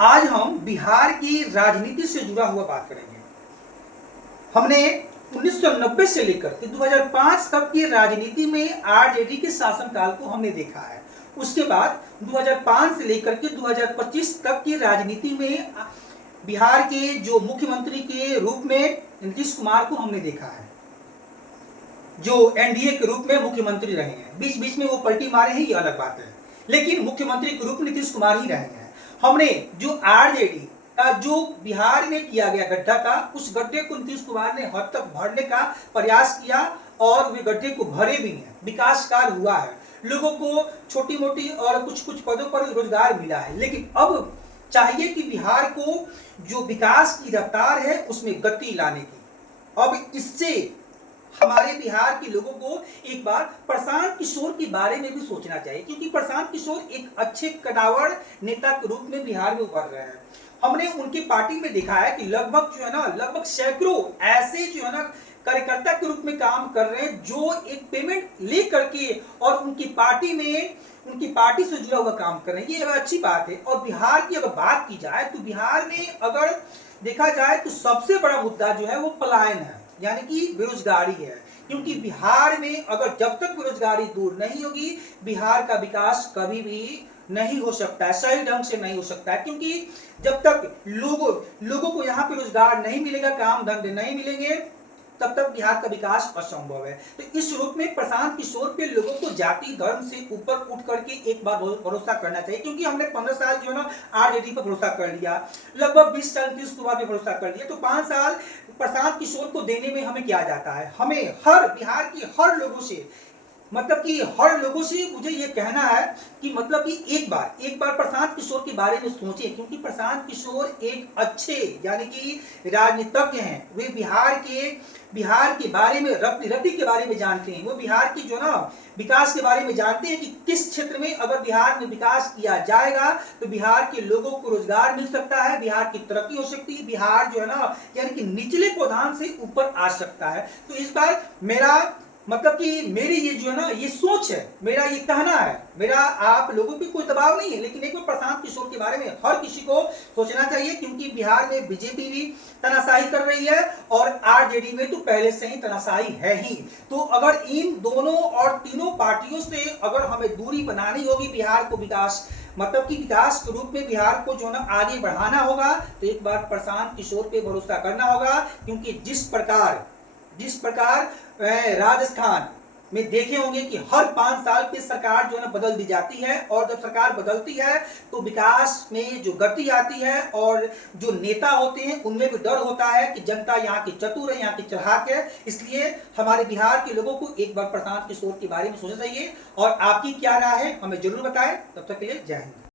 आज हम बिहार की राजनीति से जुड़ा हुआ बात करेंगे। हमने 1990 से लेकर के 2005 तक की राजनीति में आरजेडी के शासनकाल को हमने देखा है। उसके बाद 2005 से लेकर के 2025 तक की राजनीति में बिहार के जो मुख्यमंत्री के रूप में नीतीश कुमार को हमने देखा है, जो एनडीए के रूप में मुख्यमंत्री रहे हैं। बीच बीच में वो पलटी मारे हैं, ये अलग बात है, लेकिन मुख्यमंत्री के रूप में नीतीश कुमार ही रहे हैं। हमने जो आरजेडी का जो बिहार में किया गया गड्ढा था, उस गड्ढे को नीतीश कुमार ने हद तक भरने का प्रयास किया और वे गड्ढे को भरे भी हैं। विकास कार्य हुआ है, लोगों को छोटी मोटी और कुछ कुछ पदों पर रोजगार मिला है, लेकिन अब चाहिए कि बिहार को जो विकास की रफ्तार है उसमें गति लाने की। अब इससे हमारे बिहार के लोगों को एक बार प्रशांत किशोर के बारे में भी सोचना चाहिए, क्योंकि प्रशांत किशोर एक अच्छे कदावर नेता के रूप में बिहार में उभर रहे हैं। हमने उनकी पार्टी में देखा है कि लगभग जो है ना, लगभग सैकड़ों ऐसे जो है ना कार्यकर्ता के रूप में काम कर रहे हैं, जो एक पेमेंट ले करके और उनकी पार्टी से जुड़ा हुआ काम कर रहे हैं। ये अच्छी बात है। और बिहार की अगर बात की जाए तो बिहार में अगर देखा जाए तो सबसे बड़ा मुद्दा जो है वो पलायन है, यानी कि बेरोजगारी है। क्योंकि बिहार में अगर जब तक बेरोजगारी दूर नहीं होगी, बिहार का विकास कभी भी नहीं हो सकता है, सही ढंग से नहीं हो सकता है। क्योंकि जब तक लोगों को यहाँ पे रोजगार नहीं मिलेगा, काम धंधे नहीं मिलेंगे, तब तक बिहार का विकास असंभव है। तो इस रूप में प्रशांत किशोर पे लोगों को जाति धर्म से ऊपर उठ करके एक बार भरोसा करना चाहिए। क्योंकि हमने 15 साल जो है ना आरजेडी पर भरोसा कर लिया, लगभग 20 साल नीतीश कुमार पे भरोसा कर लिया, तो 5 साल प्रशांत किशोर को देने में हमें क्या जाता है। हमें हर बिहार की हर लोगों से मुझे ये कहना है कि मतलब कि एक बार प्रशांत किशोर के बारे में सोचें। क्योंकि प्रशांत किशोर एक अच्छे यानी कि राजनीतिज्ञ हैं। वे बिहार के बारे में रत्ती के बारे में जानते हैं। वो बिहार की जो ना विकास के बारे में जानते हैं कि किस क्षेत्र में अगर बिहार में विकास किया जाएगा तो बिहार के लोगों को रोजगार मिल सकता है, बिहार की तरक्की हो सकती है, बिहार जो है ना यानी कि निचले पौधान से ऊपर आ सकता है। तो इस बार मेरी ये जो है ना ये सोच है, मेरा ये कहना है, मेरा आप लोगों पे कोई दबाव नहीं है, लेकिन एक बार प्रशांत किशोर के बारे में हर किसी को सोचना चाहिए। क्योंकि बिहार में बीजेपी भी तानाशाही कर रही है और आरजेडी में तो पहले से ही तानाशाही है ही। तो अगर इन दोनों और तीनों पार्टियों से अगर हमें दूरी बनानी होगी, बिहार को विकास के रूप में बिहार को जो ना आगे बढ़ाना होगा, तो एक बार प्रशांत किशोर पे भरोसा करना होगा। क्योंकि जिस प्रकार राजस्थान में देखे होंगे कि हर 5 साल पे सरकार जो है ना बदल दी जाती है, और जब सरकार बदलती है तो विकास में जो गति आती है और जो नेता होते हैं उनमें भी डर होता है कि जनता यहाँ की चतुर है, यहाँ की चालाक है। इसलिए हमारे बिहार के लोगों को एक बार प्रशांत किशोर के बारे में सोचना चाहिए। और आपकी क्या राय है हमें जरूर बताएं। तब तक के लिए जय हिंद।